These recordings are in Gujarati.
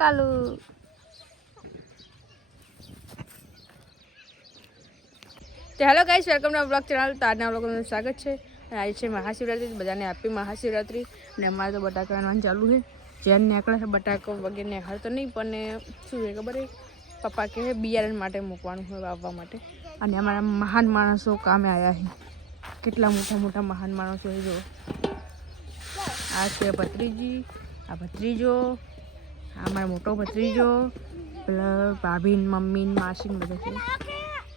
કાલુ તો hello guys, welcome to blog channel. તો આજના બ્લોગનું સ્વાગત છે. અને આજે છે મહાશિવરાત્રી. બધાને હેપી મહાશિવરાત્રી. અને અમારે તો બટાકા બનાવવાનું ચાલુ છે. જેમ નીકળે છે બટાકો વગેરે નીકળે તો નહીં, પણ શું છે ખબર છે, પપ્પા કહે બિયારણ માટે મૂકવાનું હોય, વાવવા માટે. અને અમારા મહાન માણસો કામે આવ્યા છે. કેટલા મોટા મોટા મહાન માણસો છે જો. આ છે ભત્રીજી, આ ભત્રીજો, આ મારો મોટો ભત્રીજો, પેલા ભાભી મમ્મી માસી બધા છે.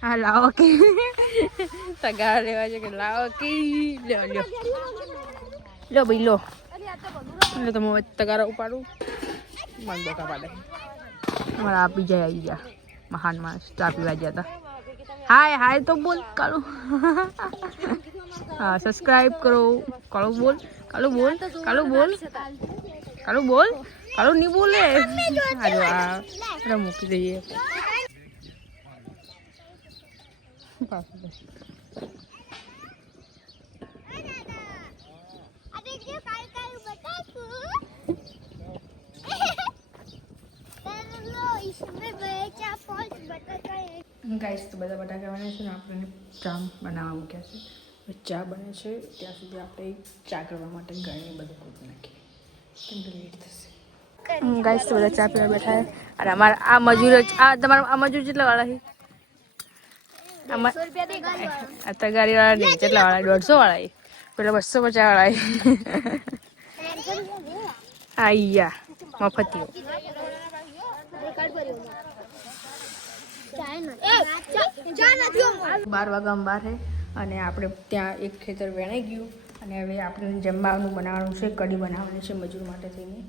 હા લાવો કે તગાર લેવા છે કે લાવો કે લ્યો લ્યો લો ભાઈ લો. એટલે તમે તગારા ઉપાડું મન બોકા પાડે. અમારા આપી જાય આવી ગયા મહાન માણસ ચા પીવા ગયા હતા. હાય હાય તો બોલ કાળુ. હા સબસ્ક્રાઈબ કરો. કાળુ બોલ, કાળુ બોલ, કાળુ બોલ, કાળુ બોલ, કાળુ નહીં બોલે. હાલો આ મૂકી દઈએ. ગાઈસ તો બધા બટાકા બને છે ને આપણે ચા બનાવવા મૂક્યા છે. ચા બને છે ત્યાં સુધી આપણે ચા કરવા માટે ગાયને બધું ખોટી નાખીએ, કેમ કે લેટ થશે. ગાઈસ તો બધા ચા પીવા બેઠા છે. અને અમારા આ મજૂર આ તમારા આ મજૂર કેટલા વાળા છે? આ તગારી વાળા નહીં, કેટલા વાળા? 150 વાળા. પેલા 250 વાળા. આયા મફતીઓ 12 વાગ્યા બાર છે. અને આપણે ત્યાં એક ખેતર વેણાઈ ગયું. અને હવે આપણે જમવાનું બનાવવાનું છે, કઢી બનાવવાની છે મજૂર માટે થઈને.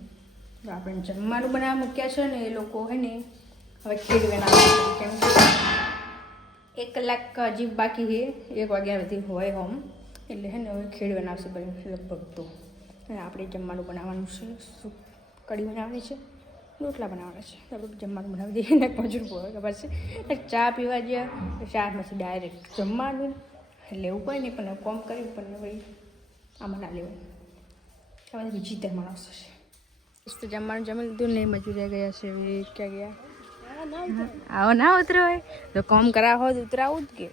તો આપણે જમવાનું બનાવવા મૂક્યા છે ને એ લોકો હે ને હવે ખીર બનાવવાનું, કેમ કે 1 કલાક હજી બાકી છે, 1 વાગ્યા સુધી હોય હોમ. એટલે હે ને હવે ખીર બનાવશે લગભગ. તો આપણે જમવાનું બનાવવાનું છે, કઢી બનાવવાની છે, રોટલા બનાવવાના છે. આપણે જમવાનું બનાવી દઈએ ને મજૂર બોલે ખબર છે. ચા પીવા ગયા ચા પછી ડાયરેક્ટ જમવાનું લેવું પડે નહીં, પણ કોમ કર્યું પણ ભાઈ આમાં ના લેવું. આમાં બીજી રીતે માણસો છે. તો જમવાનું જમી લીધું ને મજૂરિયા ગયા છે. ક્યાં ગયા? આવો ના ઉતરો હોય તો કોમ કરાવો હોય તો ઉતરાવું જ કે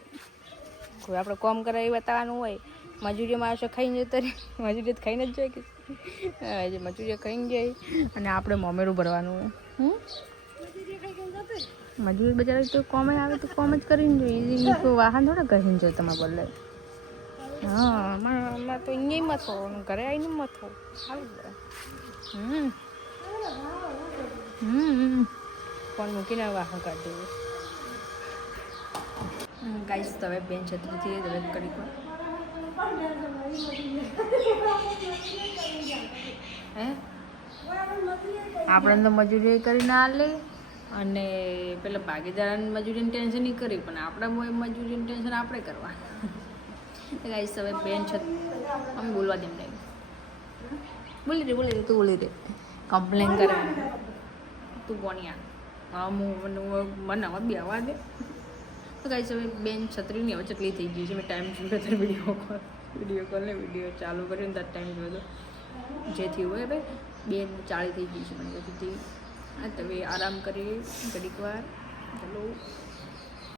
કોઈ આપણે કોમ કરાવી બતાવવાનું હોય. મજૂરી માણસો ખાઈને જતો રહે, મજૂરી તો ખાઈને જ જાય કે મજૂરી ખાઈને જાય. અને આપણે મોમેરું ભરવાનું હોય. મજૂરી બજાર તો કોમ આવે તો કોમ જ કરીને જોઈએ. કોઈ વાહન થોડા કહીને જોઈએ તમે બોલે. હા અમારે તો અહીંયા મથો ઘરે આવીને મથો સારું બરાબર. ફોન મૂકીને વાહન કાઢી દેવું. ગાઈસ તો હવે બેન છત્રીથી હવે કરી હે આપણે તો મજૂરી કરી ના લે. અને પેલા ભાગીદારની મજૂરીની ટેન્શન નહીં કરી, પણ આપણા મજૂરીની ટેન્શન આપણે કરવા. ગાઈસ હવે બેન છત અમે બોલવા દેમ નહીં. બોલી દે તું બોલી દે. કમ્પ્લેન કરે તું કોણિયા મને હવે બી આવવા દે. તો ગાઈસ હવે બેન છત્રીની હવે ચટલી થઈ ગઈ છે. મેં ટાઈમ જોયો ત્યારે વિડીયો કોલને વિડીયો ચાલુ કર્યો ને ત્યારે ટાઈમ જોયો જે થયું હોય ભાઈ 2:40 થઈ ગઈ છે. મને પછી હા તો હવે આરામ કરીએ ઘડીક વાર. ચાલો